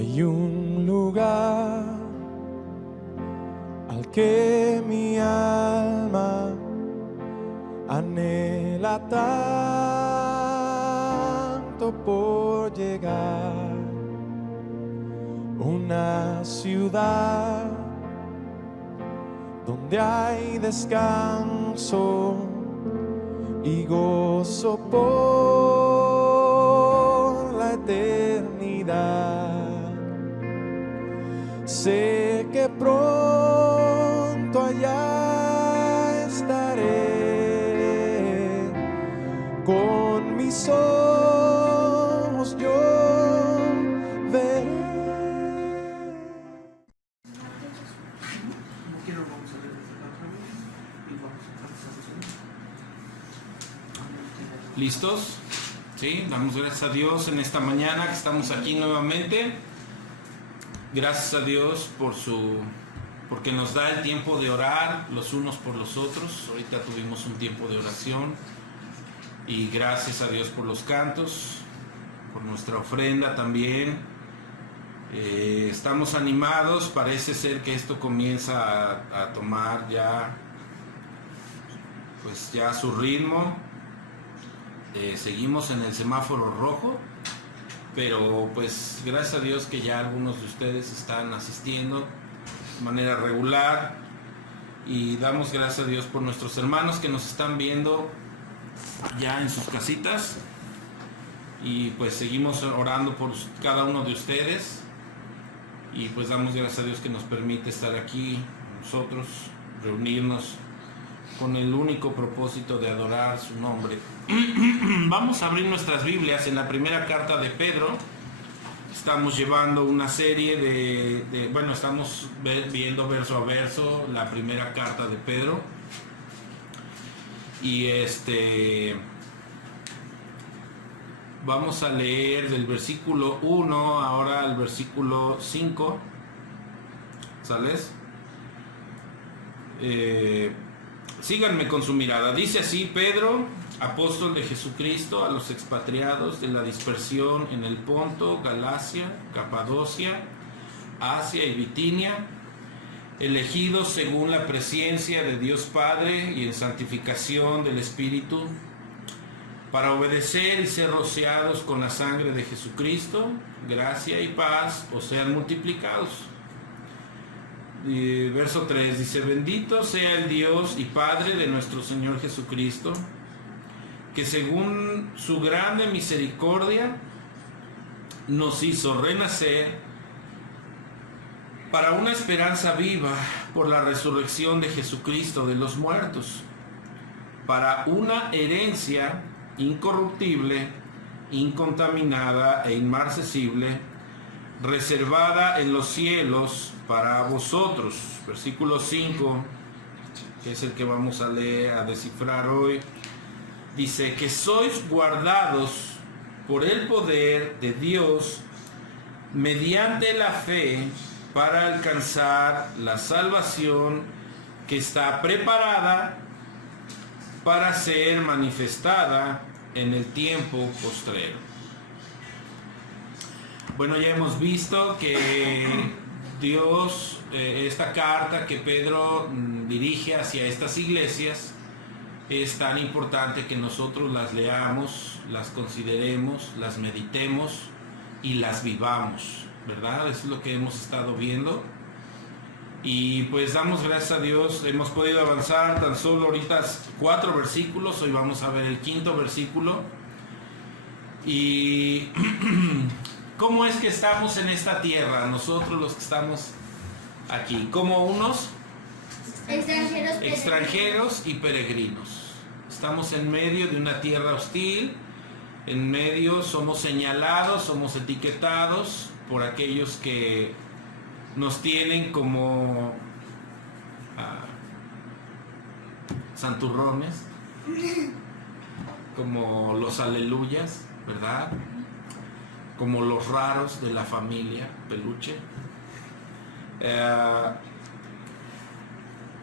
Hay un lugar al que mi alma anhela tanto por llegar, una ciudad donde hay descanso y gozo por la eternidad. Sé que pronto allá estaré, con mis ojos yo veré. ¿Listos? Sí, damos gracias a Dios en esta mañana que estamos aquí nuevamente. Gracias a Dios porque nos da el tiempo de orar los unos por los otros. Ahorita tuvimos un tiempo de oración y gracias a Dios por los cantos, por nuestra ofrenda también. Estamos animados, parece ser que esto comienza a tomar ya su ritmo. Seguimos en el semáforo rojo, pero pues gracias a Dios que ya algunos de ustedes están asistiendo de manera regular, y damos gracias a Dios por nuestros hermanos que nos están viendo ya en sus casitas, y pues seguimos orando por cada uno de ustedes, y pues damos gracias a Dios que nos permite estar aquí nosotros, reunirnos con el único propósito de adorar su nombre. Vamos a abrir nuestras Biblias en la primera carta de Pedro. Estamos llevando una serie estamos viendo verso a verso la primera carta de Pedro. Y vamos a leer del versículo 1 ahora al versículo 5. ¿Sales? Síganme con su mirada. Dice así: Pedro, apóstol de Jesucristo, a los expatriados de la dispersión en el Ponto, Galacia, Capadocia, Asia y Bitinia, elegidos según la presencia de Dios Padre y en santificación del Espíritu, para obedecer y ser rociados con la sangre de Jesucristo, gracia y paz os sean multiplicados. Verso 3 dice: bendito sea el Dios y Padre de nuestro Señor Jesucristo, que según su grande misericordia nos hizo renacer para una esperanza viva por la resurrección de Jesucristo de los muertos, para una herencia incorruptible, incontaminada e inmarcesible, reservada en los cielos para vosotros. Versículo 5, que es el que vamos a leer, a descifrar hoy, dice: que sois guardados por el poder de Dios mediante la fe para alcanzar la salvación que está preparada para ser manifestada en el tiempo postrero. Bueno, ya hemos visto que Dios, esta carta que Pedro dirige hacia estas iglesias, es tan importante que nosotros las leamos, las consideremos, las meditemos y las vivamos, ¿verdad? Eso es lo que hemos estado viendo. Y pues damos gracias a Dios, hemos podido avanzar tan solo ahorita 4 versículos, hoy vamos a ver el 5.º versículo. Y ¿cómo es que estamos en esta tierra, nosotros los que estamos aquí? Como unos extranjeros y peregrinos. Estamos en medio de una tierra hostil, en medio somos señalados, somos etiquetados por aquellos que nos tienen como santurrones, como los aleluyas, ¿verdad? Como los raros de la familia peluche.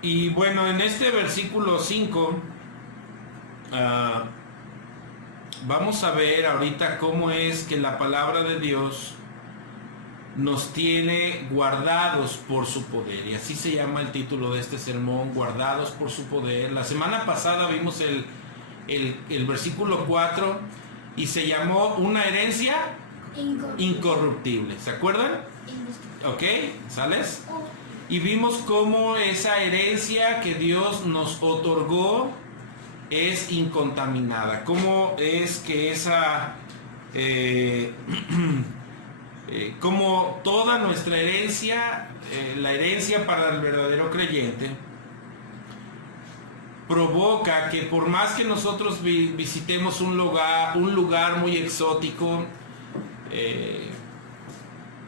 Y bueno, en este versículo 5 vamos a ver ahorita cómo es que la palabra de Dios nos tiene guardados por su poder. Y así se llama el título de este sermón, guardados por su poder. La semana pasada vimos el versículo 4 y se llamó una herencia incorruptible. ¿Se acuerdan? ¿Ok? ¿Sales? Y vimos cómo esa herencia que Dios nos otorgó es incontaminada. Cómo es que esa... como toda nuestra herencia, la herencia para el verdadero creyente, provoca que por más que nosotros visitemos un lugar muy exótico,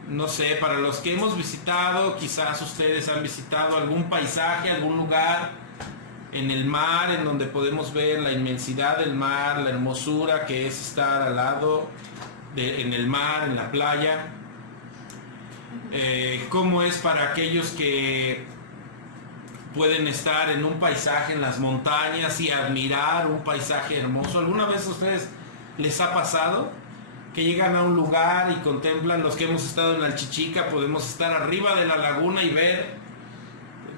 no sé, para los que hemos visitado, quizás ustedes han visitado algún paisaje, algún lugar en el mar, en donde podemos ver la inmensidad del mar, la hermosura que es estar al lado en el mar, en la playa. Cómo es para aquellos que pueden estar en un paisaje en las montañas y admirar un paisaje hermoso. ¿Alguna vez a ustedes les ha pasado que llegan a un lugar y contemplan? Los que hemos estado en Alchichica podemos estar arriba de la laguna y ver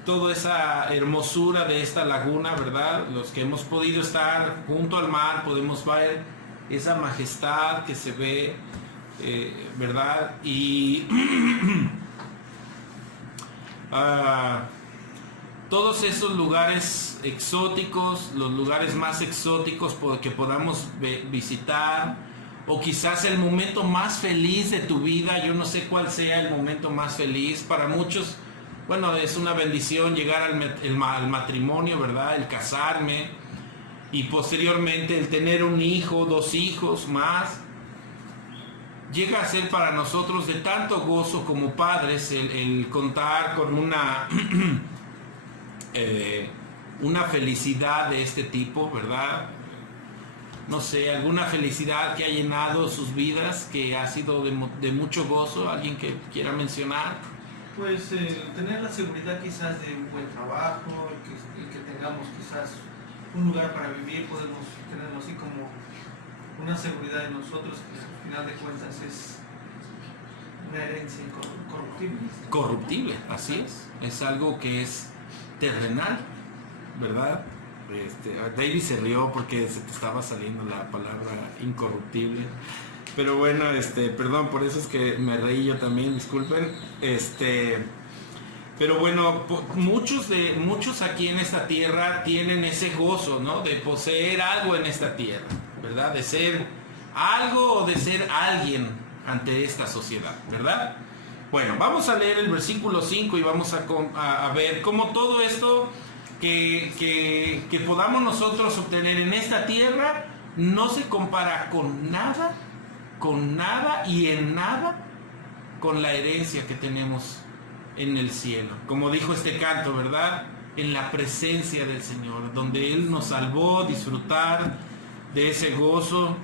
toda esa hermosura de esta laguna, ¿verdad? Los que hemos podido estar junto al mar podemos ver esa majestad que se ve, ¿verdad? Y todos esos lugares exóticos, los lugares más exóticos que podamos visitar, o quizás el momento más feliz de tu vida, yo no sé cuál sea el momento más feliz. Para muchos, bueno, es una bendición llegar al matrimonio, ¿verdad? El casarme y posteriormente el tener un hijo, 2 hijos más. Llega a ser para nosotros de tanto gozo como padres el contar con una felicidad de este tipo, ¿verdad? No sé, alguna felicidad que ha llenado sus vidas, que ha sido de mucho gozo. ¿Alguien que quiera mencionar? Pues tener la seguridad quizás de un buen trabajo, y que tengamos quizás un lugar para vivir, podemos tenerlo así como una seguridad de nosotros, que al final de cuentas es una herencia incorruptible. Corruptible, así es algo que es terrenal, ¿verdad? David se rió porque se te estaba saliendo la palabra incorruptible, pero bueno, perdón, por eso es que me reí yo también, disculpen. Pero bueno, muchos aquí en esta tierra tienen ese gozo, ¿no? De poseer algo en esta tierra, ¿verdad? De ser algo o de ser alguien ante esta sociedad, ¿verdad? Bueno, vamos a leer el versículo 5 y vamos a ver cómo todo esto que podamos nosotros obtener en esta tierra no se compara con nada y en nada con la herencia que tenemos en el cielo. Como dijo este canto, ¿verdad? En la presencia del Señor, donde Él nos salvó, disfrutar de ese gozo.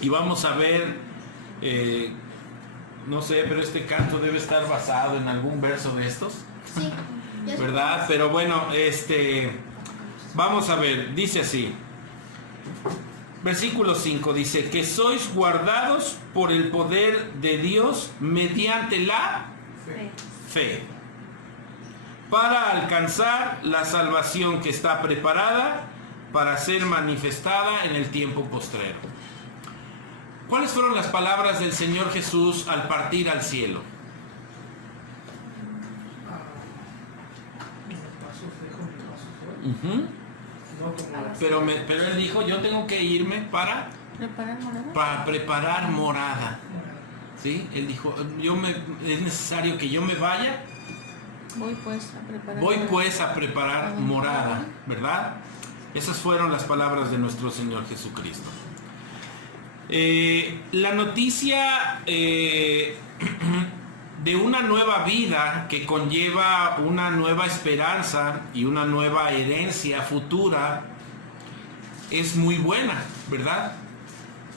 Y vamos a ver, no sé, pero este canto debe estar basado en algún verso de estos. Sí. ¿Verdad? Pero bueno, vamos a ver, dice así. Versículo 5 dice: que sois guardados por el poder de Dios mediante la fe, para alcanzar la salvación que está preparada para ser manifestada en el tiempo postrero. ¿Cuáles fueron las palabras del Señor Jesús al partir al cielo? Pero él dijo: yo tengo que irme para preparar morada. ¿Sí? Él dijo: es necesario que yo me vaya. Voy pues a preparar morada, ¿verdad? Esas fueron las palabras de nuestro Señor Jesucristo. La noticia de una nueva vida que conlleva una nueva esperanza y una nueva herencia futura es muy buena, ¿verdad?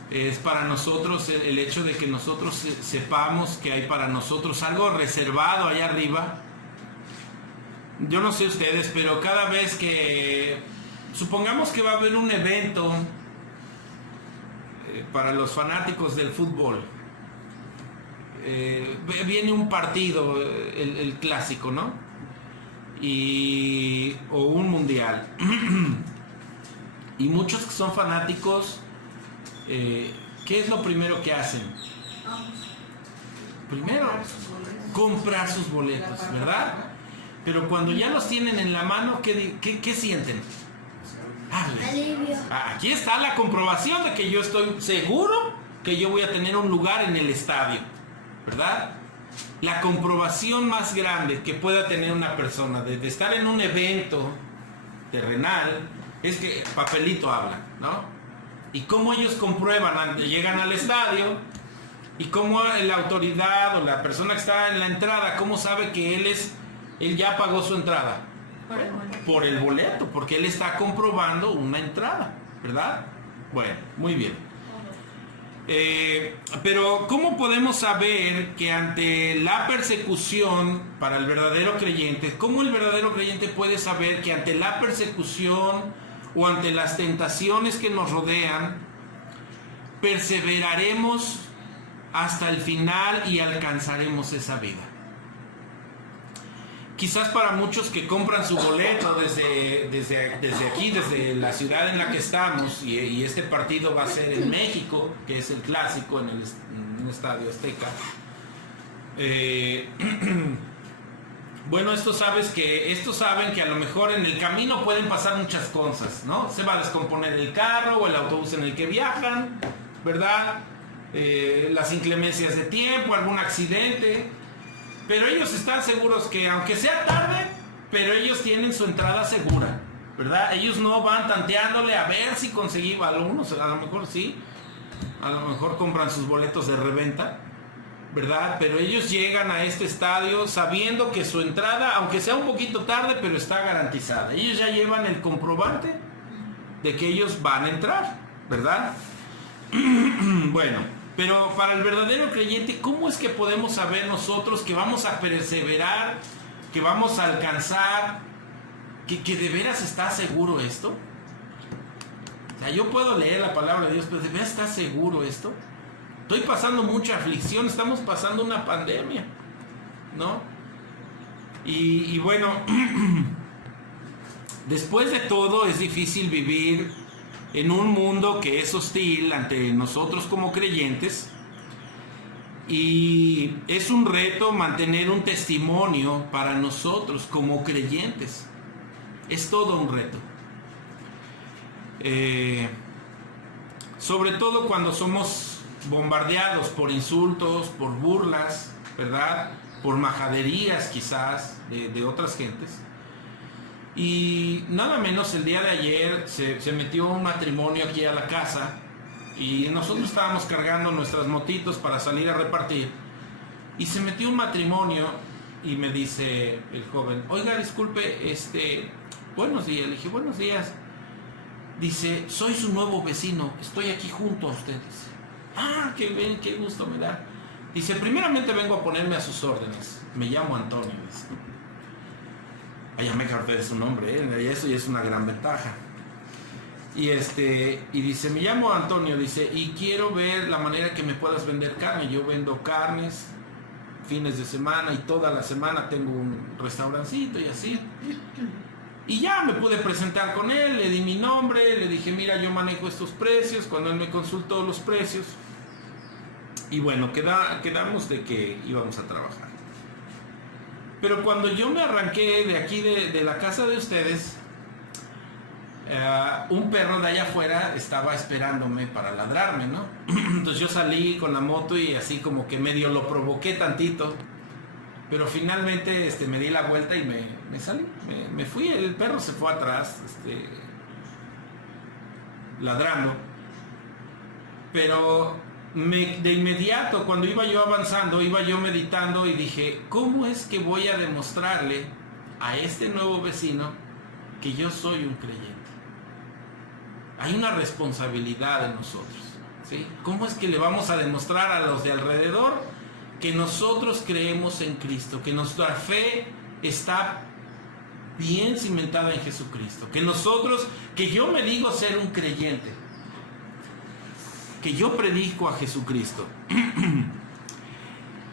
Es para nosotros el hecho de que nosotros sepamos que hay para nosotros algo reservado allá arriba. Yo no sé ustedes, pero cada vez que supongamos que va a haber un evento para los fanáticos del fútbol, viene un partido, el clásico, ¿no? O un mundial. Y muchos que son fanáticos, ¿qué es lo primero que hacen? Primero, comprar sus boletos, ¿verdad? Pero cuando ya los tienen en la mano, ¿qué sienten? Alivio. Aquí está la comprobación de que yo estoy seguro que yo voy a tener un lugar en el estadio, ¿verdad? La comprobación más grande que pueda tener una persona de estar en un evento terrenal es que papelito habla, ¿no? Y cómo ellos comprueban, llegan al estadio, y cómo la autoridad o la persona que está en la entrada, cómo sabe que él ya pagó su entrada. Por el boleto, porque él está comprobando una entrada, ¿verdad? Bueno, muy bien. Pero ¿cómo podemos saber que ante la persecución para el verdadero creyente, cómo el verdadero creyente puede saber que ante la persecución o ante las tentaciones que nos rodean, perseveraremos hasta el final y alcanzaremos esa vida? Quizás para muchos que compran su boleto desde aquí, desde la ciudad en la que estamos, y este partido va a ser en México, que es el clásico en el Estadio Azteca. Bueno, estos saben que a lo mejor en el camino pueden pasar muchas cosas, ¿no? Se va a descomponer el carro o el autobús en el que viajan, ¿verdad? Las inclemencias de tiempo, algún accidente. Pero ellos están seguros que aunque sea tarde, pero ellos tienen su entrada segura, ¿verdad? Ellos no van tanteándole a ver si conseguí algunos, a lo mejor sí, a lo mejor compran sus boletos de reventa, ¿verdad? Pero ellos llegan a este estadio sabiendo que su entrada, aunque sea un poquito tarde, pero está garantizada. Ellos ya llevan el comprobante de que ellos van a entrar, ¿verdad? Bueno. Pero para el verdadero creyente, ¿cómo es que podemos saber nosotros que vamos a perseverar, que vamos a alcanzar, que de veras está seguro esto? O sea, yo puedo leer la palabra de Dios, pero ¿de veras está seguro esto? Estoy pasando mucha aflicción, estamos pasando una pandemia, ¿no? Y bueno, después de todo es difícil vivir en un mundo que es hostil ante nosotros como creyentes, y es un reto mantener un testimonio para nosotros como creyentes. Es todo un reto, sobre todo cuando somos bombardeados por insultos, por burlas, ¿verdad? Por majaderías quizás de otras gentes. Y nada menos el día de ayer se metió un matrimonio aquí a la casa, y nosotros estábamos cargando nuestras motitos para salir a repartir, y se metió un matrimonio y me dice el joven: oiga, disculpe, buenos días. Le dije: buenos días. Dice: soy su nuevo vecino, estoy aquí junto a ustedes. Ah, qué bien, qué gusto me da. Dice: primeramente vengo a ponerme a sus órdenes, me llamo Antonio. Dice: ya me carté su nombre, y eso ya es una gran ventaja. Y dice: me llamo Antonio, dice, y quiero ver la manera que me puedas vender carne. Yo vendo carnes fines de semana, y toda la semana tengo un restaurancito y así. Y ya me pude presentar con él, le di mi nombre, le dije: mira, yo manejo estos precios. Cuando él me consultó los precios, y bueno, quedamos de que íbamos a trabajar. Pero cuando yo me arranqué de aquí, de la casa de ustedes, un perro de allá afuera estaba esperándome para ladrarme, ¿no? Entonces yo salí con la moto y así como que medio lo provoqué tantito, pero finalmente me di la vuelta y me salí, me fui. El perro se fue atrás, ladrando. Pero de inmediato, cuando iba yo avanzando, iba yo meditando y dije: ¿cómo es que voy a demostrarle a este nuevo vecino que yo soy un creyente? Hay una responsabilidad en nosotros, ¿sí? ¿Cómo es que le vamos a demostrar a los de alrededor que nosotros creemos en Cristo, que nuestra fe está bien cimentada en Jesucristo, que yo me digo ser un creyente, que yo predico a Jesucristo?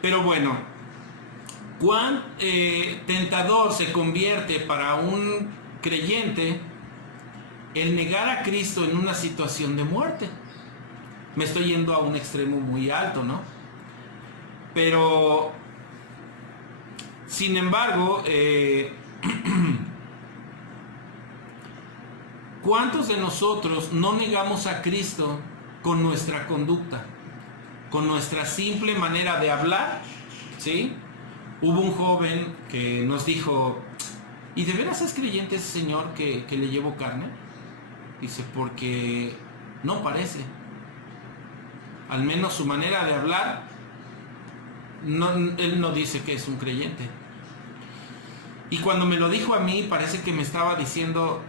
Pero bueno, cuán tentador se convierte para un creyente el negar a Cristo en una situación de muerte. Me estoy yendo a un extremo muy alto, ¿no? Pero, sin embargo, ¿cuántos de nosotros no negamos a Cristo con nuestra conducta? Con nuestra simple manera de hablar, ¿sí? Hubo un joven que nos dijo, ¿y de veras es creyente ese señor que le llevo carne? Dice, porque no parece. Al menos su manera de hablar, él no dice que es un creyente. Y cuando me lo dijo a mí, parece que me estaba diciendo,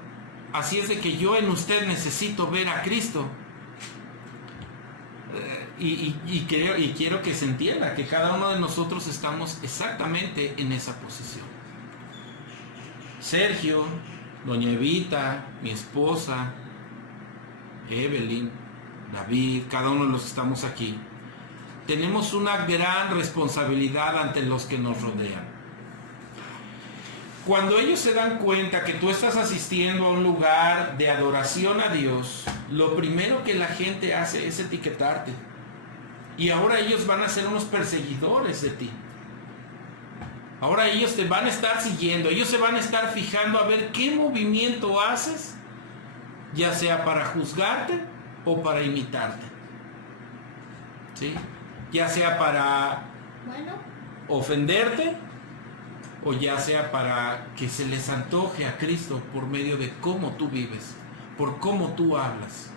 así es de que yo en usted necesito ver a Cristo. Y quiero que se entienda que cada uno de nosotros estamos exactamente en esa posición. Sergio, doña Evita, mi esposa, Evelyn, David, cada uno de los que estamos aquí, tenemos una gran responsabilidad ante los que nos rodean. Cuando ellos se dan cuenta que tú estás asistiendo a un lugar de adoración a Dios, lo primero que la gente hace es etiquetarte. Y ahora ellos van a ser unos perseguidores de ti. Ahora ellos te van a estar siguiendo, ellos se van a estar fijando a ver qué movimiento haces, ya sea para juzgarte o para imitarte. ¿Sí? Ya sea para ofenderte o ya sea para que se les antoje a Cristo por medio de cómo tú vives, por cómo tú hablas.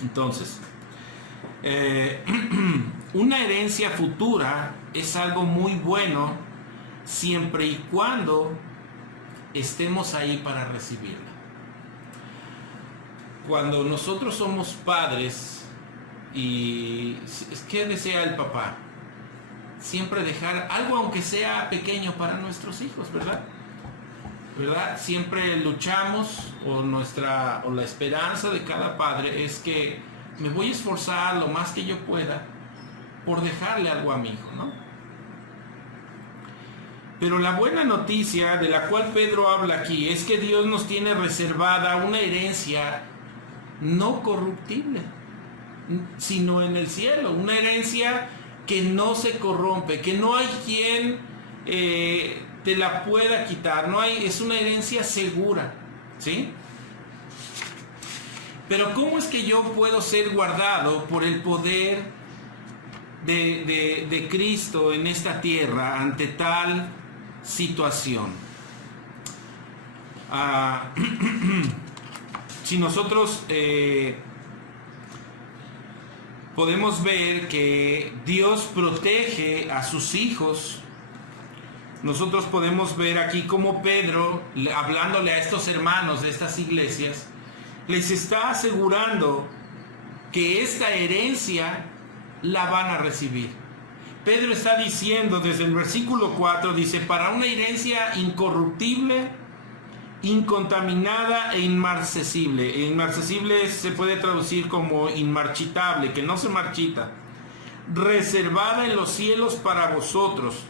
Entonces, una herencia futura es algo muy bueno siempre y cuando estemos ahí para recibirla. Cuando nosotros somos padres, y ¿qué desea el papá? Siempre dejar algo, aunque sea pequeño, para nuestros hijos, ¿verdad? Siempre luchamos, o la esperanza de cada padre es que me voy a esforzar lo más que yo pueda por dejarle algo a mi hijo, ¿no? Pero la buena noticia de la cual Pedro habla aquí es que Dios nos tiene reservada una herencia no corruptible, sino en el cielo, una herencia que no se corrompe, que no hay quien te la pueda quitar, es una herencia segura, ¿sí? Pero ¿cómo es que yo puedo ser guardado por el poder de Cristo en esta tierra ante tal situación? Si nosotros podemos ver que Dios protege a sus hijos, nosotros podemos ver aquí cómo Pedro, hablándole a estos hermanos de estas iglesias, les está asegurando que esta herencia la van a recibir. Pedro está diciendo desde el versículo 4, dice, para una herencia incorruptible, incontaminada e inmarcesible. Inmarcesible se puede traducir como inmarchitable, que no se marchita. Reservada en los cielos para vosotros.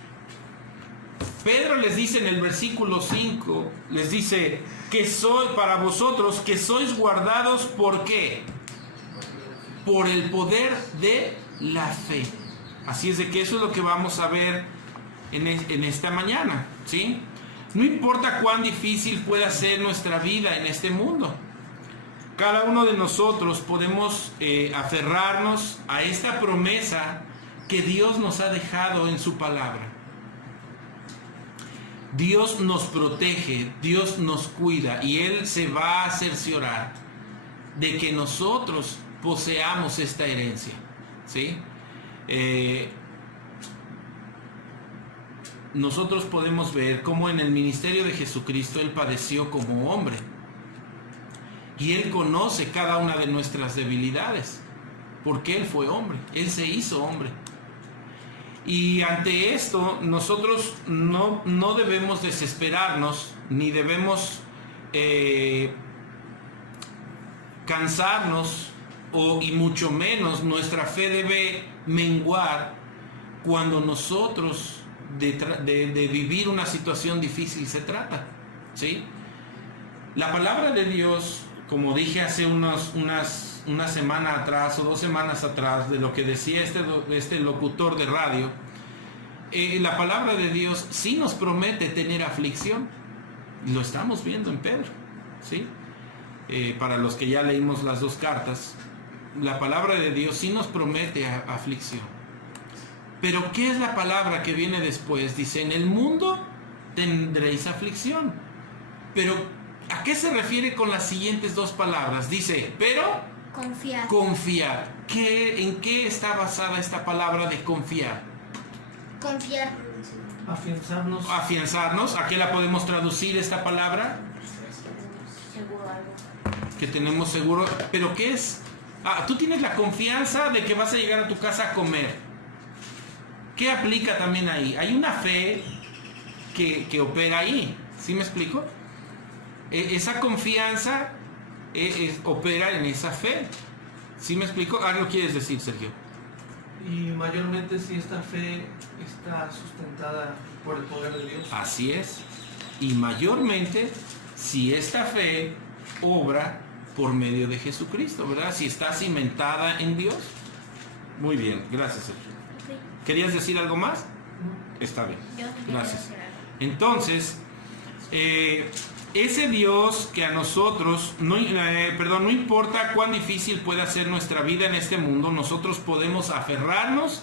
Pedro les dice en el versículo 5, les dice que soy para vosotros, que sois guardados, ¿por qué? Por el poder de la fe. Así es de que eso es lo que vamos a ver en esta mañana, ¿sí? No importa cuán difícil pueda ser nuestra vida en este mundo, cada uno de nosotros podemos aferrarnos a esta promesa que Dios nos ha dejado en su palabra. Dios nos protege, Dios nos cuida y Él se va a cerciorar de que nosotros poseamos esta herencia, ¿sí? Nosotros podemos ver cómo en el ministerio de Jesucristo Él padeció como hombre y Él conoce cada una de nuestras debilidades porque Él fue hombre, Él se hizo hombre. Y ante esto nosotros no debemos desesperarnos ni debemos cansarnos y mucho menos nuestra fe debe menguar cuando nosotros de vivir una situación difícil se trata, ¿sí? La palabra de Dios, como dije hace una semana atrás o 2 semanas atrás, de lo que decía este locutor de radio, la palabra de Dios sí nos promete tener aflicción. Lo estamos viendo en Pedro, ¿sí? Para los que ya leímos las 2 cartas, la palabra de Dios sí nos promete aflicción. Pero ¿qué es la palabra que viene después? Dice, en el mundo tendréis aflicción. Pero ¿a qué se refiere con las siguientes 2 palabras? Dice, pero Confiar. confiar. ¿En qué está basada esta palabra de confiar? Confiar. Afianzarnos. Afianzarnos. ¿A qué la podemos traducir esta palabra? Seguro algo. Que tenemos seguro. ¿Pero qué es? Tú tienes la confianza de que vas a llegar a tu casa a comer. ¿Qué aplica también ahí? Hay una fe que opera ahí. ¿Sí me explico? Esa confianza opera en esa fe. ¿Sí me explico? ¿Algo quieres decir, Sergio? Y mayormente si esta fe está sustentada por el poder de Dios. Así es. Y mayormente si esta fe obra por medio de Jesucristo, ¿verdad? Si está cimentada en Dios. Muy bien, gracias, Sergio. ¿Querías decir algo más? Está bien. Gracias. Entonces, ese Dios que a nosotros, no importa cuán difícil pueda ser nuestra vida en este mundo, nosotros podemos aferrarnos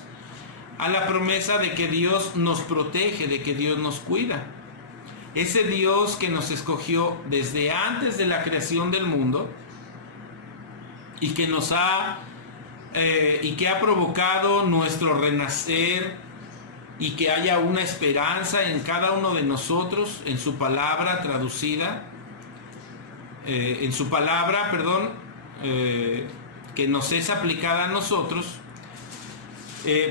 a la promesa de que Dios nos protege, de que Dios nos cuida. Ese Dios que nos escogió desde antes de la creación del mundo y que y que ha provocado nuestro renacer y que haya una esperanza en cada uno de nosotros, en su palabra traducida, que nos es aplicada a nosotros.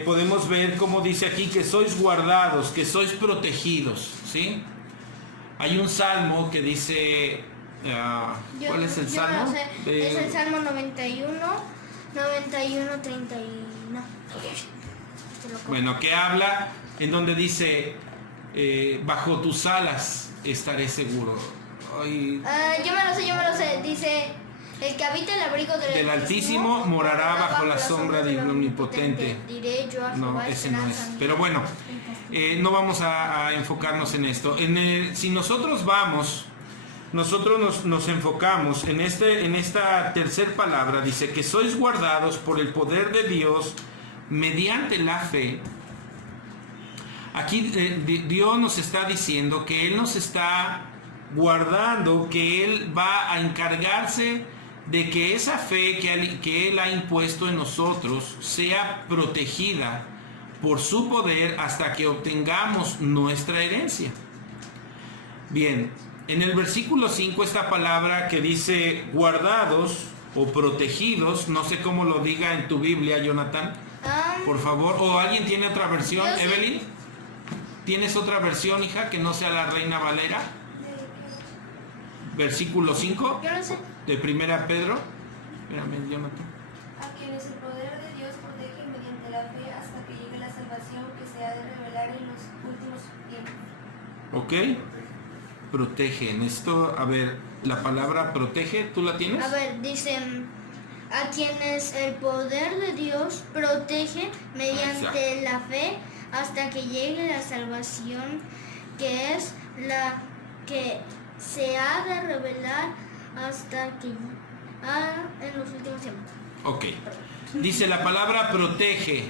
Podemos ver cómo dice aquí que sois guardados, que sois protegidos, ¿sí? Hay un salmo que dice, ¿cuál es el salmo? Yo no sé. Es el Salmo 91, 30 y... no. Bueno, que habla en donde dice, bajo tus alas estaré seguro. Ay, yo me lo sé. Dice, el que habita el abrigo del Altísimo morará bajo la sombra del Omnipotente. Diré yo a No, Jehová, ese será no es. santo. Pero bueno, no vamos a enfocarnos en esto. Si nosotros nos enfocamos en esta tercera palabra, dice que sois guardados por el poder de Dios mediante la fe. Aquí Dios nos está diciendo que Él nos está guardando, que Él va a encargarse de que esa fe que Él ha impuesto en nosotros sea protegida por su poder hasta que obtengamos nuestra herencia. Bien, en el versículo 5 esta palabra que dice guardados o protegidos, no sé cómo lo diga en tu Biblia, Jonathan, por favor, o alguien tiene otra versión. Yo sí. Evelyn, ¿tienes otra versión, hija, que no sea la Reina Valera? Versículo 5 Yo no sé. de 1 Pedro. Espérame, Jonathan. A quienes el poder de Dios protege mediante la fe hasta que llegue la salvación que se ha de revelar en los últimos tiempos. ¿Ok? Protege. En esto, a ver, la palabra protege, ¿tú la tienes? A ver, dice, a quienes el poder de Dios protege mediante la fe hasta que llegue la salvación que es la que se ha de revelar hasta que en los últimos tiempos. Ok. Dice la palabra protege,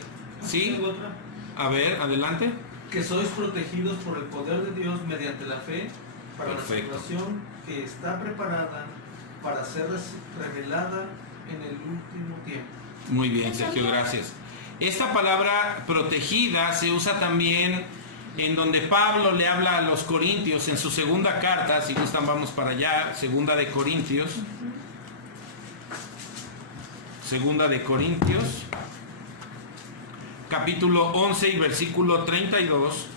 ¿sí? ¿Tengo otra? A ver, adelante. Que sois protegidos por el poder de Dios mediante la fe para Perfecto. la salvación que está preparada para ser revelada en el último tiempo. Muy bien, Sergio, gracias. Esta palabra protegida se usa también en donde Pablo le habla a los Corintios en su segunda carta. Si gustan, vamos para allá. Segunda de Corintios. Segunda de Corintios, capítulo 11 y versículo 32.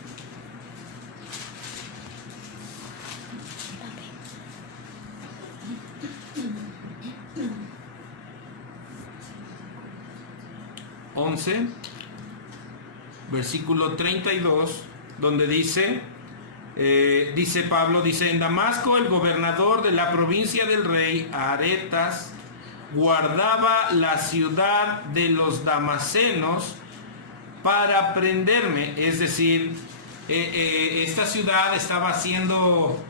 versículo 32, donde dice Pablo, dice: en Damasco el gobernador de la provincia del rey Aretas guardaba la ciudad de los damasenos para prenderme. Es decir, esta ciudad estaba siendo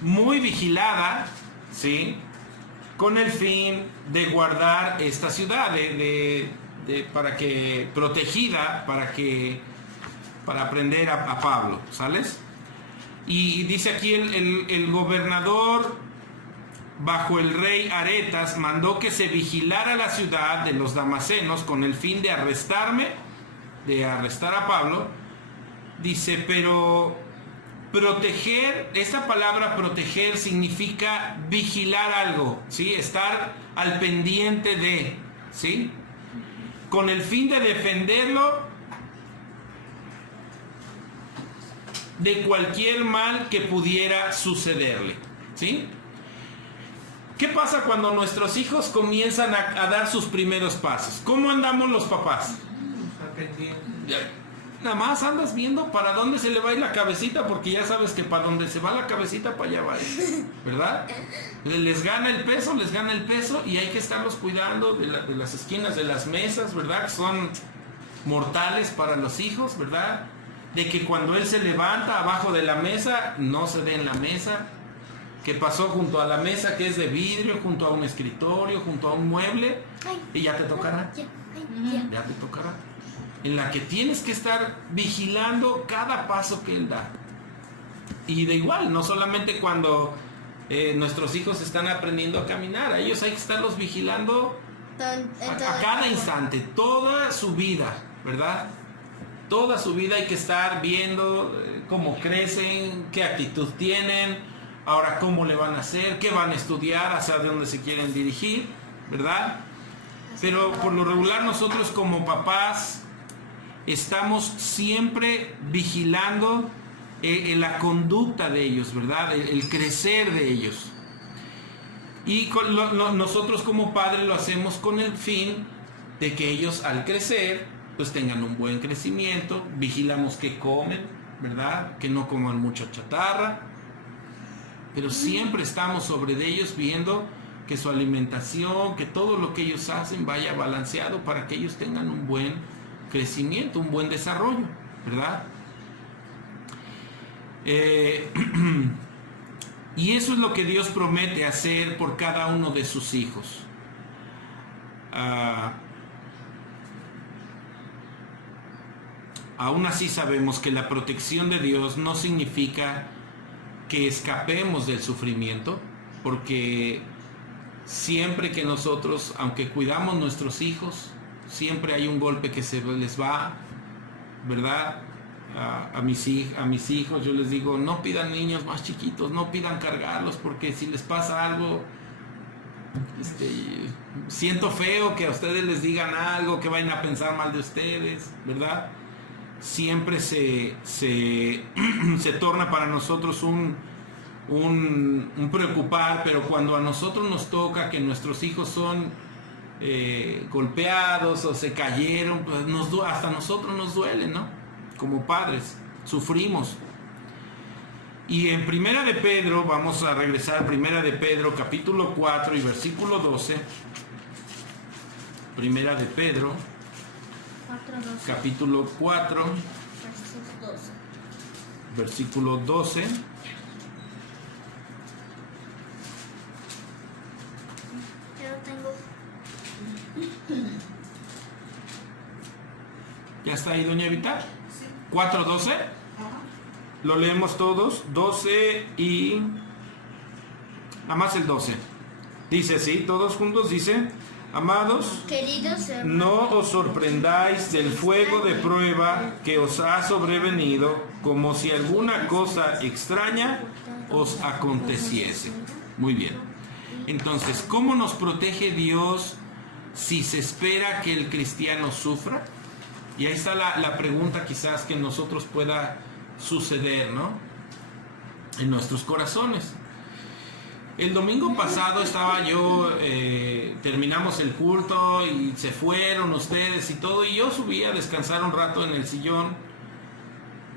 muy vigilada, ¿sí?, con el fin de guardar esta ciudad, para que protegida, para prender a Pablo, ¿sales? Y dice aquí el gobernador bajo el rey Aretas mandó que se vigilara la ciudad de los damasenos con el fin de arrestar a Pablo. Dice, pero proteger, esta palabra proteger significa vigilar algo, ¿sí? Estar al pendiente de, ¿sí?, con el fin de defenderlo de cualquier mal que pudiera sucederle, ¿sí? ¿Qué pasa cuando nuestros hijos comienzan a dar sus primeros pasos? ¿Cómo andamos los papás? Está pendiente. Nada más andas viendo para dónde se le va a ir la cabecita, porque ya sabes que para donde se va la cabecita, para allá va, ¿verdad? Les gana el peso y hay que estarlos cuidando de las esquinas de las mesas, ¿verdad? Que son mortales para los hijos, ¿verdad? De que cuando él se levanta abajo de la mesa, no se dé en la mesa. Que pasó junto a la mesa que es de vidrio, junto a un escritorio, junto a un mueble, y ya te tocará. Ya te tocará. En la que tienes que estar vigilando cada paso que él da. Y de igual, no solamente cuando nuestros hijos están aprendiendo a caminar, a ellos hay que estarlos vigilando a cada instante, toda su vida, ¿verdad? Toda su vida hay que estar viendo cómo crecen, qué actitud tienen, ahora cómo le van a hacer, qué van a estudiar, hacia dónde se quieren dirigir, ¿verdad? Pero por lo regular nosotros como papás estamos siempre vigilando la conducta de ellos, ¿verdad? El crecer de ellos. Y nosotros como padres lo hacemos con el fin de que ellos al crecer pues tengan un buen crecimiento, vigilamos que comen, ¿verdad? Que no coman mucha chatarra, pero siempre estamos sobre de ellos viendo que su alimentación, que todo lo que ellos hacen vaya balanceado para que ellos tengan un buen crecimiento, un buen desarrollo, ¿verdad? Y eso es lo que Dios promete hacer por cada uno de sus hijos. Aún así sabemos que la protección de Dios no significa que escapemos del sufrimiento, porque siempre que nosotros, aunque cuidamos nuestros hijos, siempre hay un golpe que se les va, ¿verdad? A mis hijos yo les digo, no pidan niños más chiquitos, no pidan cargarlos, porque si les pasa algo, siento feo que a ustedes les digan algo, que vayan a pensar mal de ustedes, ¿verdad? Siempre se torna para nosotros un preocupar, pero cuando a nosotros nos toca que nuestros hijos son golpeados o se cayeron, pues hasta a nosotros nos duele, ¿no? Como padres, sufrimos. Y en Primera de Pedro, vamos a regresar a Primera de Pedro, capítulo 4 y versículo 12. Primera de Pedro, capítulo 4, versículo 12. ¿Ya está ahí, doña Evita? Sí. 4:12. Lo leemos todos. 12 y... nada más el 12. Dice así, todos juntos, dice: amados, Queridos hermanos, no os sorprendáis del fuego de prueba que os ha sobrevenido, como si alguna cosa extraña os aconteciese. Muy bien. Entonces, ¿cómo nos protege Dios si se espera que el cristiano sufra? Y ahí está la pregunta quizás que nosotros pueda suceder, ¿no? En nuestros corazones. El domingo pasado estaba yo, terminamos el culto y se fueron ustedes y todo, y yo subí a descansar un rato en el sillón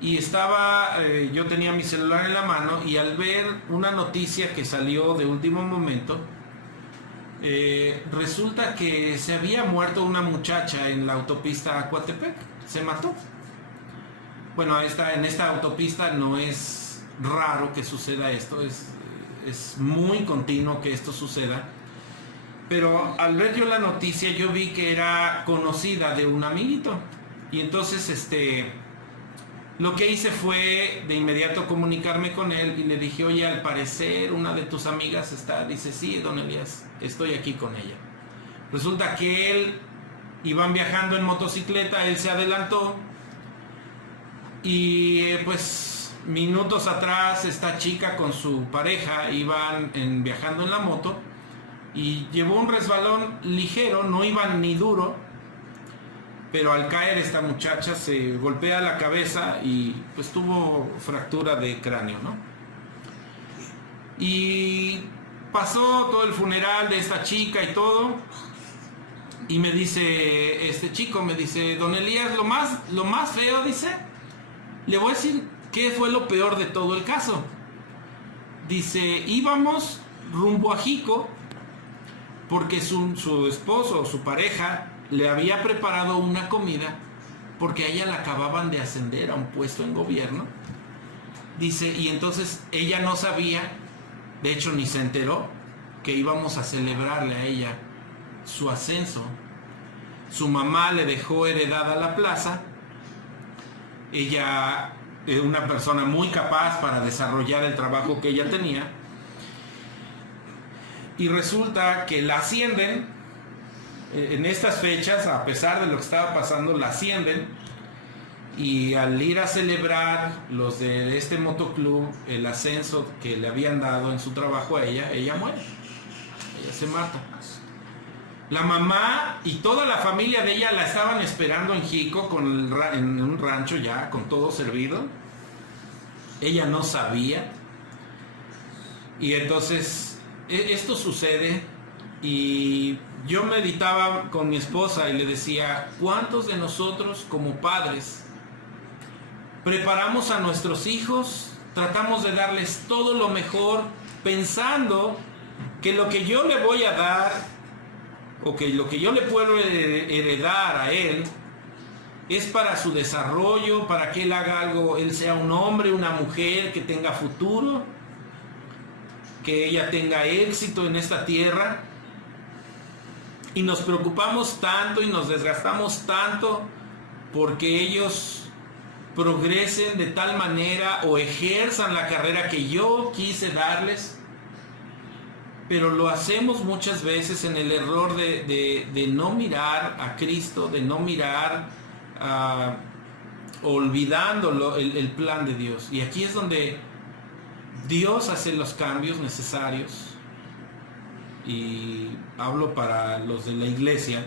y estaba, yo tenía mi celular en la mano y al ver una noticia que salió de último momento, resulta que se había muerto una muchacha en la autopista a Coatepec, se mató. Bueno, en esta autopista no es raro que suceda esto, es muy continuo que esto suceda, pero al ver yo la noticia yo vi que era conocida de un amiguito y entonces lo que hice fue de inmediato comunicarme con él y le dije, oye, al parecer una de tus amigas está, dice, sí, don Elías, estoy aquí con ella. Resulta que iban viajando en motocicleta, él se adelantó y pues minutos atrás esta chica con su pareja iban viajando en la moto y llevó un resbalón ligero, no iban ni duro, pero al caer esta muchacha se golpea la cabeza y pues tuvo fractura de cráneo, ¿no? Y pasó todo el funeral de esta chica y todo, y me dice este chico, me dice, don Elías, lo más feo, dice, le voy a decir ¿qué fue lo peor de todo el caso? Dice, íbamos rumbo a Jico porque su esposo o su pareja le había preparado una comida porque a ella la acababan de ascender a un puesto en gobierno. Dice, y entonces ella no sabía, de hecho ni se enteró, que íbamos a celebrarle a ella su ascenso. Su mamá le dejó heredada la plaza. Ella es una persona muy capaz para desarrollar el trabajo que ella tenía. Y resulta que la ascienden en estas fechas, a pesar de lo que estaba pasando, la ascienden. Y al ir a celebrar los de este motoclub el ascenso que le habían dado en su trabajo a ella, ella muere. Ella se mata. La mamá y toda la familia de ella la estaban esperando en Jico en un rancho ya con todo servido. Ella no sabía. Y entonces esto sucede y yo meditaba con mi esposa y le decía, ¿cuántos de nosotros como padres preparamos a nuestros hijos, tratamos de darles todo lo mejor pensando que lo que yo le voy a dar o que lo que yo le puedo heredar a él es para su desarrollo, para que él haga algo, él sea un hombre, una mujer que tenga futuro, que ella tenga éxito en esta tierra? Y nos preocupamos tanto y nos desgastamos tanto porque ellos progresen de tal manera o ejerzan la carrera que yo quise darles. Pero lo hacemos muchas veces en el error de no mirar a Cristo, de no mirar, olvidando el plan de Dios. Y aquí es donde Dios hace los cambios necesarios. Y hablo para los de la iglesia.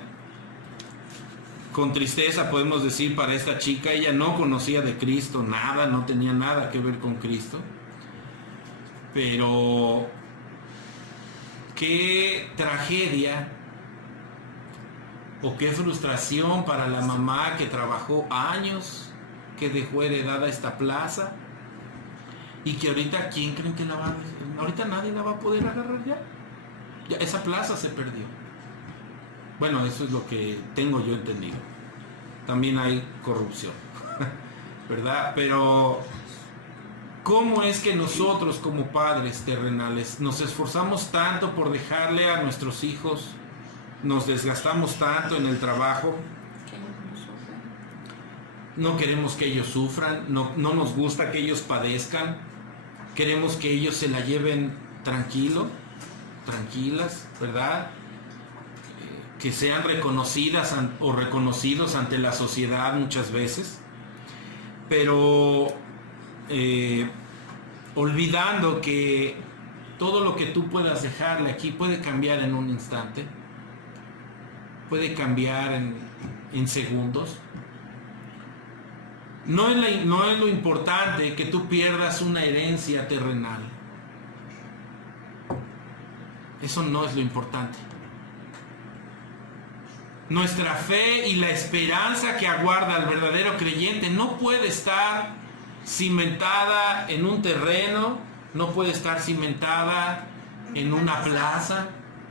Con tristeza podemos decir para esta chica, ella no conocía de Cristo nada, no tenía nada que ver con Cristo. Pero qué tragedia o qué frustración para la mamá que trabajó años, que dejó heredada esta plaza y que ahorita, ¿quién creen que la va a...? Ahorita nadie la va a poder agarrar ya. Ya esa plaza se perdió. Bueno, eso es lo que tengo yo entendido. También hay corrupción, ¿verdad? Pero ¿cómo es que nosotros como padres terrenales nos esforzamos tanto por dejarle a nuestros hijos, nos desgastamos tanto en el trabajo, no queremos que ellos sufran, no nos gusta que ellos padezcan, queremos que ellos se la lleven tranquilas, ¿verdad? Que sean reconocidas o reconocidos ante la sociedad muchas veces, pero olvidando que todo lo que tú puedas dejarle aquí puede cambiar en un instante, puede cambiar en segundos. No es lo importante que tú pierdas una herencia terrenal. Eso no es lo importante. Nuestra fe y la esperanza que aguarda al verdadero creyente no puede estar cimentada en un terreno, no puede estar cimentada en una plaza,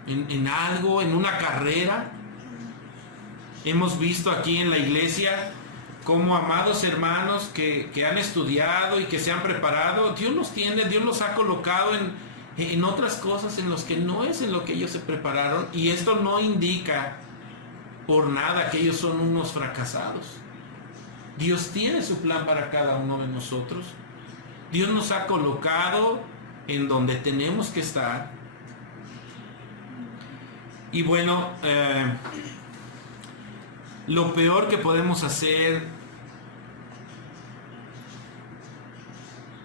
en algo, en una carrera. Hemos visto aquí en la iglesia como amados hermanos que han estudiado y que se han preparado, Dios los ha colocado en otras cosas en los que no es en lo que ellos se prepararon, y esto no indica por nada que ellos son unos fracasados. Dios tiene su plan para cada uno de nosotros. Dios nos ha colocado en donde tenemos que estar. Y bueno, lo peor que podemos hacer,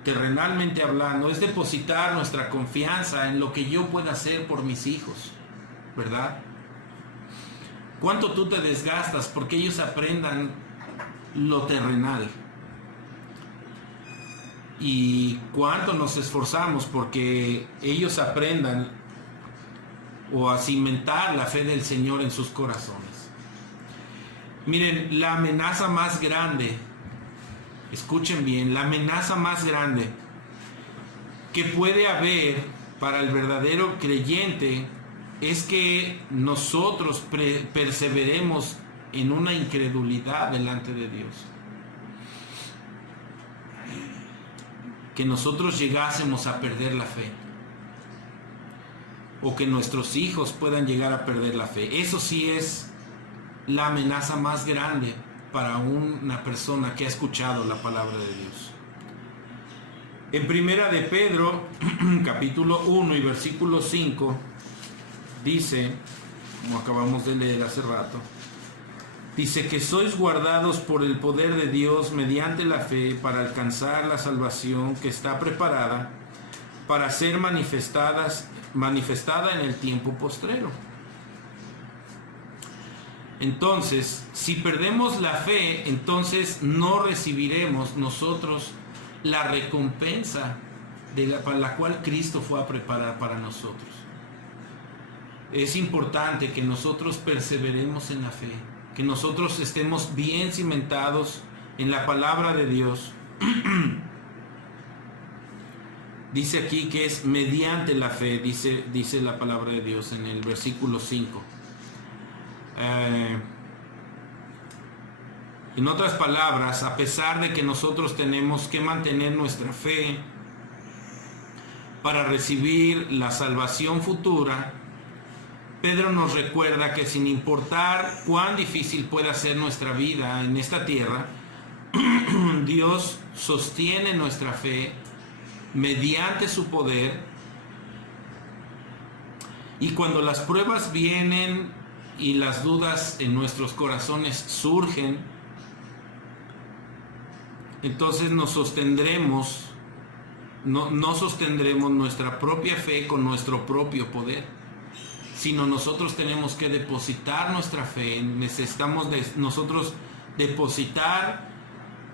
terrenalmente hablando, es depositar nuestra confianza en lo que yo pueda hacer por mis hijos, ¿verdad? ¿Cuánto tú te desgastas porque ellos aprendan lo terrenal? ¿Y cuánto nos esforzamos porque ellos aprendan o a cimentar la fe del Señor en sus corazones? Miren, la amenaza más grande, escuchen bien, la amenaza más grande que puede haber para el verdadero creyente es que nosotros perseveremos en una incredulidad delante de Dios. Que nosotros llegásemos a perder la fe. O que nuestros hijos puedan llegar a perder la fe. Eso sí es la amenaza más grande para una persona que ha escuchado la palabra de Dios. En Primera de Pedro, capítulo 1 y versículo 5, dice, como acabamos de leer hace rato, dice que sois guardados por el poder de Dios mediante la fe para alcanzar la salvación que está preparada para ser manifestada en el tiempo postrero. Entonces, si perdemos la fe, entonces no recibiremos nosotros la recompensa para la cual Cristo fue a preparar para nosotros. Es importante que nosotros perseveremos en la fe, que nosotros estemos bien cimentados en la palabra de Dios. Dice aquí que es mediante la fe, dice la palabra de Dios en el versículo 5. En otras palabras, a pesar de que nosotros tenemos que mantener nuestra fe para recibir la salvación futura, Pedro nos recuerda que sin importar cuán difícil pueda ser nuestra vida en esta tierra, Dios sostiene nuestra fe mediante su poder, y cuando las pruebas vienen y las dudas en nuestros corazones surgen, entonces nos sostendremos, no sostendremos nuestra propia fe con nuestro propio poder, sino nosotros tenemos que depositar nuestra fe. Necesitamos nosotros depositar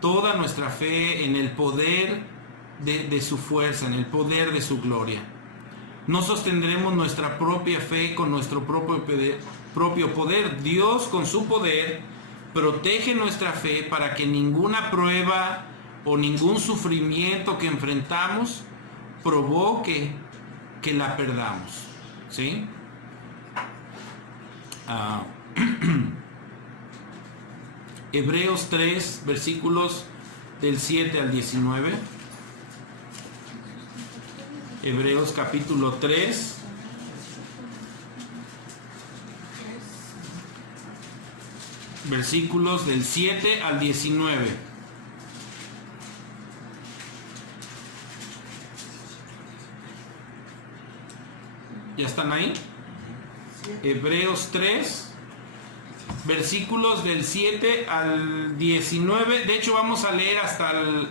toda nuestra fe en el poder de su fuerza, en el poder de su gloria. No sostendremos nuestra propia fe con nuestro propio poder. Dios, con su poder, protege nuestra fe para que ninguna prueba o ningún sufrimiento que enfrentamos provoque que la perdamos. ¿Sí? Hebreos 3, versículos del 7 al 19. Hebreos capítulo 3, versículos del 7 al 19. ¿Ya están ahí? Hebreos 3, versículos del 7 al 19. De hecho, vamos a leer hasta el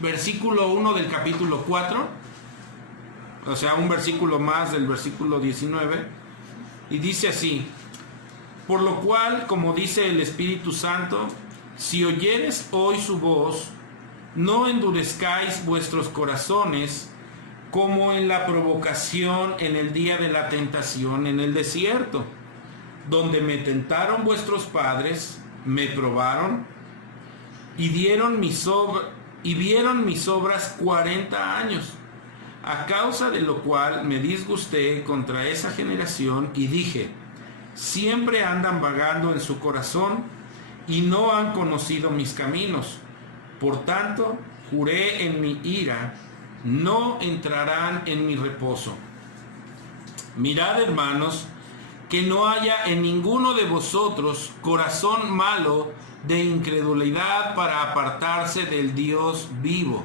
versículo 1 del capítulo 4. O sea, un versículo más del versículo 19. Y dice así: por lo cual, como dice el Espíritu Santo, si oyeres hoy su voz, no endurezcáis vuestros corazones, como en la provocación en el día de la tentación en el desierto, donde me tentaron vuestros padres, me probaron y vieron mis obras 40 años, a causa de lo cual me disgusté contra esa generación y dije, siempre andan vagando en su corazón y no han conocido mis caminos. Por tanto, juré en mi ira, no entrarán en mi reposo. Mirad, hermanos, que no haya en ninguno de vosotros corazón malo de incredulidad para apartarse del Dios vivo.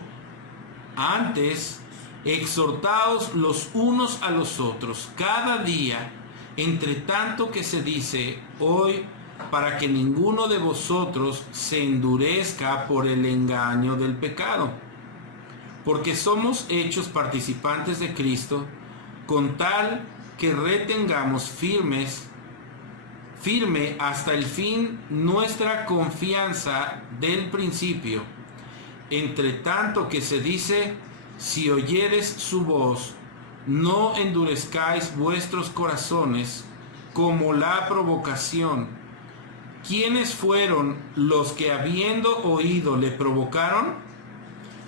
Antes, exhortaos los unos a los otros cada día, entre tanto que se dice hoy, para que ninguno de vosotros se endurezca por el engaño del pecado. Porque somos hechos participantes de Cristo, con tal que retengamos firme hasta el fin nuestra confianza del principio. Entre tanto que se dice, si oyeres su voz, no endurezcáis vuestros corazones como la provocación. ¿Quiénes fueron los que habiendo oído le provocaron?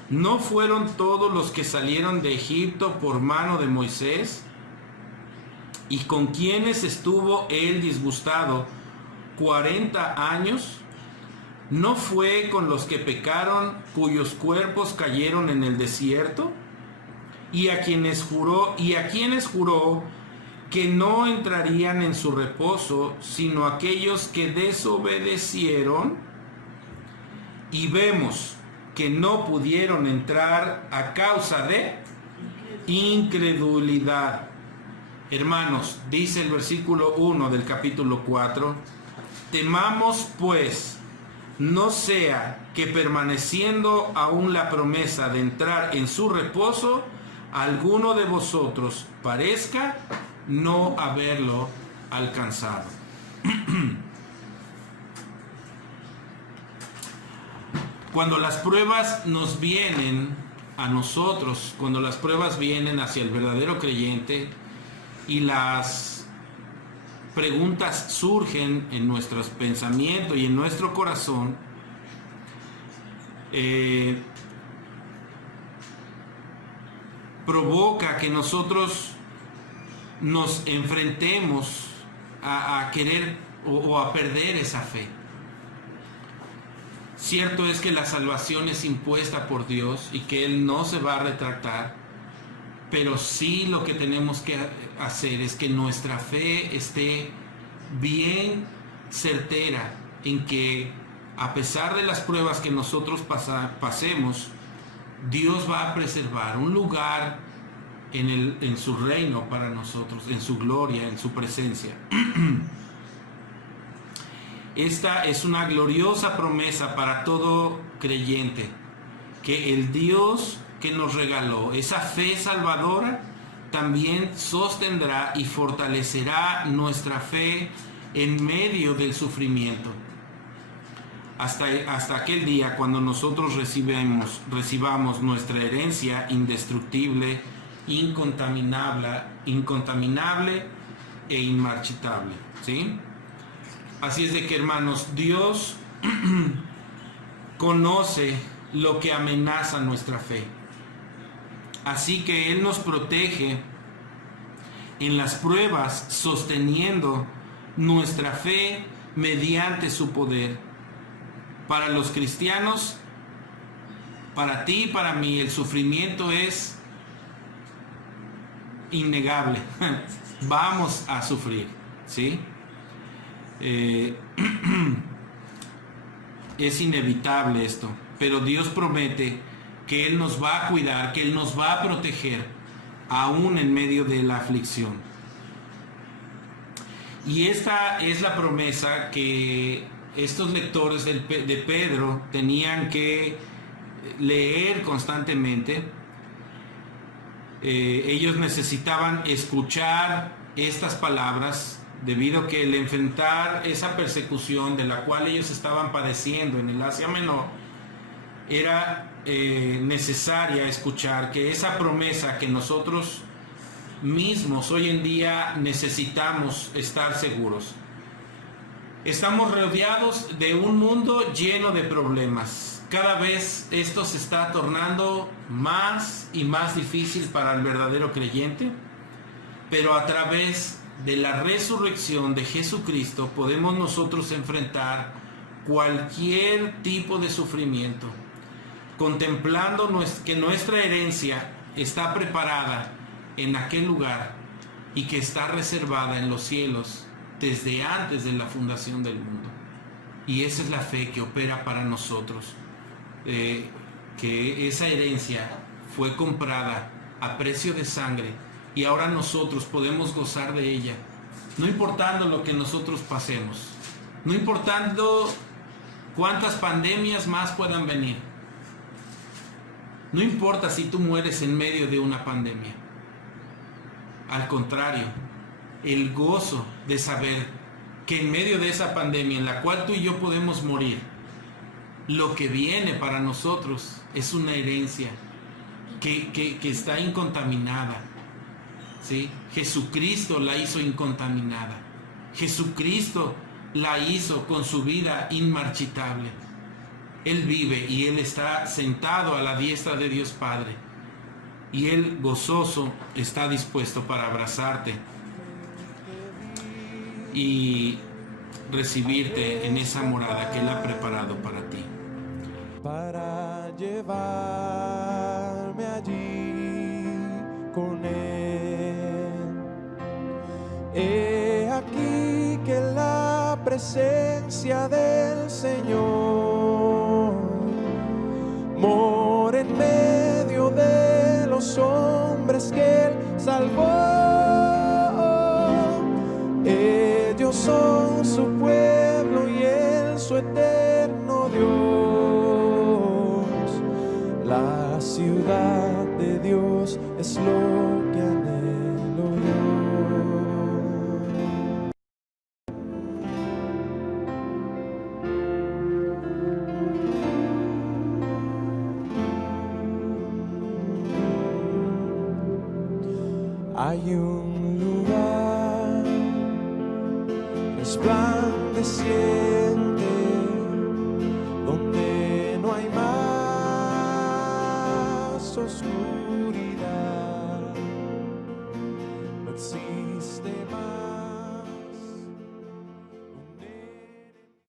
¿No fueron todos los que salieron de Egipto por mano de Moisés? ¿Y con quienes estuvo él disgustado 40 años? ¿No fue con los que pecaron, cuyos cuerpos cayeron en el desierto? ¿Y a quienes juró que no entrarían en su reposo, sino aquellos que desobedecieron? Y vemos que no pudieron entrar a causa de incredulidad. Hermanos, dice el versículo 1 del capítulo 4, temamos pues, no sea que permaneciendo aún la promesa de entrar en su reposo, alguno de vosotros parezca no haberlo alcanzado. Cuando las pruebas nos vienen a nosotros, cuando las pruebas vienen hacia el verdadero creyente y las preguntas surgen en nuestros pensamientos y en nuestro corazón, provoca que nosotros nos enfrentemos a querer o a perder esa fe. Cierto es que la salvación es impuesta por Dios y que Él no se va a retractar, pero sí lo que tenemos que hacer es que nuestra fe esté bien certera en que a pesar de las pruebas que nosotros pasemos, Dios va a preservar un lugar en su reino para nosotros, en su gloria, en su presencia. Esta es una gloriosa promesa para todo creyente, que el Dios que nos regaló esa fe salvadora también sostendrá y fortalecerá nuestra fe en medio del sufrimiento. Hasta aquel día cuando nosotros recibamos nuestra herencia indestructible, incontaminable e inmarchitable, ¿sí? Así es de que, hermanos, Dios conoce lo que amenaza nuestra fe. Así que Él nos protege en las pruebas, sosteniendo nuestra fe mediante su poder. Para los cristianos, para ti y para mí, el sufrimiento es innegable. Vamos a sufrir, ¿sí? Es inevitable esto, pero Dios promete que Él nos va a cuidar, que Él nos va a proteger aún en medio de la aflicción. Y esta es la promesa que estos lectores de Pedro tenían que leer constantemente. Ellos necesitaban escuchar estas palabras, debido a que el enfrentar esa persecución de la cual ellos estaban padeciendo en el Asia Menor era necesaria escuchar que esa promesa que nosotros mismos hoy en día necesitamos estar seguros. Estamos rodeados de un mundo lleno de problemas. Cada vez esto se está tornando más y más difícil para el verdadero creyente, pero a través de la resurrección de Jesucristo podemos nosotros enfrentar cualquier tipo de sufrimiento, contemplando que nuestra herencia está preparada en aquel lugar y que está reservada en los cielos desde antes de la fundación del mundo. Y esa es la fe que opera para nosotros, que esa herencia fue comprada a precio de sangre y ahora nosotros podemos gozar de ella, no importando lo que nosotros pasemos, no importando cuántas pandemias más puedan venir, no importa si tú mueres en medio de una pandemia. Al contrario, el gozo de saber que en medio de esa pandemia en la cual tú y yo podemos morir, lo que viene para nosotros es una herencia que está incontaminada, ¿sí? Jesucristo la hizo incontaminada. Jesucristo la hizo con su vida inmarchitable. Él vive y Él está sentado a la diestra de Dios Padre. Y Él gozoso está dispuesto para abrazarte y recibirte en esa morada que Él ha preparado para ti. Para llevarme allí con Él. He aquí que la presencia del Señor mora en medio de los hombres que Él salvó. Ellos son su pueblo y Él su eterno Dios. La ciudad de Dios es lo que anhelo yo. Hay un lugar resplandeciente